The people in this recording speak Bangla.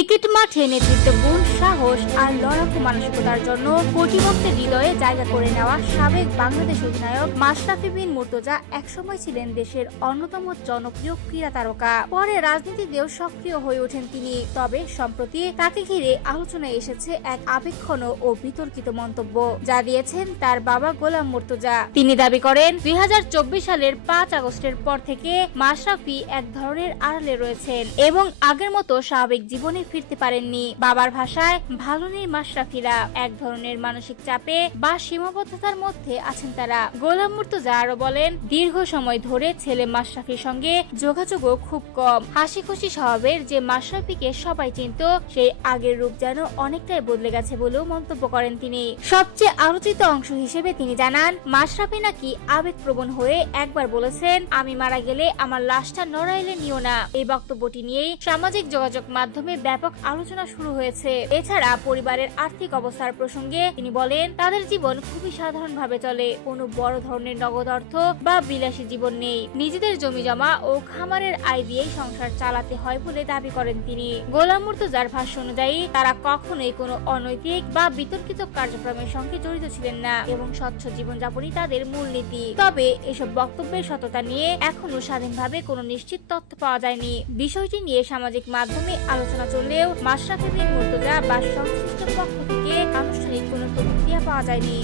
ক্রিকেট মাঠে নেতৃত্ব গুণ, সাহস আর লড়াকু মানসিকতার জন্য কোটি ভক্তের হৃদয়ে জায়গা করে নেওয়া সাবেক বাংলাদেশ অধিনায়ক মাশরাফি বিন মুর্তজা একসময় ছিলেন দেশের অন্যতম জনপ্রিয় ক্রীড়া তারকা। পরে রাজনীতিতেও সক্রিয় হয়ে ওঠেন তিনি। তবে সম্প্রতি তাকে ঘিরে আলোচনায় এসেছে এক আবেগঘন ও বিতর্কিত মন্তব্য, যা দিয়েছেন তার বাবা গোলাম মুর্তজা। তিনি দাবি করেন ২০২৪ সালের ৫ আগস্টের পর থেকে মাশরাফি এক ধরনের আড়ালে রয়েছেন এবং আগের মতো স্বাভাবিক জীবনে ফিরতে পারেননি। বাবার ভাষায়, ভালো নেই মাশরাফিরা, এক ধরনের মানসিক চাপে বা সীমাবদ্ধতার মধ্যে আছেন তারা। গোলাম মুর্তজা আরো বলেন, দীর্ঘ সময় ধরে ছেলে মাশরাফির সঙ্গে যোগাযোগও খুব কম। হাসি খুশি স্বভাবের যে মাশরাফিকে সবাই চিনত, সেই আগের রূপ যেন অনেকটাই বদলে গেছে বলেও মন্তব্য করেন তিনি। সবচেয়ে আলোচিত অংশ হিসেবে তিনি জানান, মাশরাফি নাকি আবেগপ্রবণ হয়ে একবার বলেছেন, আমি মারা গেলে আমার লাশটা নড়াইলে নিও না। এই বক্তব্যটি নিয়েই সামাজিক যোগাযোগ মাধ্যমে ব্যাপক আলোচনা শুরু হয়েছে। এছাড়া পরিবারের আর্থিক অবস্থার প্রসঙ্গে তিনি বলেন, তাদের জীবন খুবই সাধারণ ভাবে চলে, কোনো বড় ধরনের নগদ অর্থ বা বিলাসী জীবন নেই। নিজেদের জমি জমা ও খামারের আয় দিয়েই সংসার চালাতে হয় বলে দাবি করেন তিনি। গোলাম মুর্তজার ভাষ্য অনুযায়ী তারা কখনোই কোনো অনৈতিক বা বিতর্কিত কার্যক্রমের সঙ্গে জড়িত ছিলেন না এবং স্বচ্ছ জীবনযাপনই তাদের মূলনীতি। তবে এসব বক্তব্যের সততা নিয়ে এখনো স্বাধীনভাবে কোনো নিশ্চিত তথ্য পাওয়া যায়নি। বিষয়টি নিয়ে সামাজিক মাধ্যমে আলোচনা চললেও মাশরাফি বিন মুর্তজা বা সংশ্লিষ্ট পক্ষ থেকে আনুষ্ঠানিক কোনো প্রতিক্রিয়া পাওয়া যায়নি।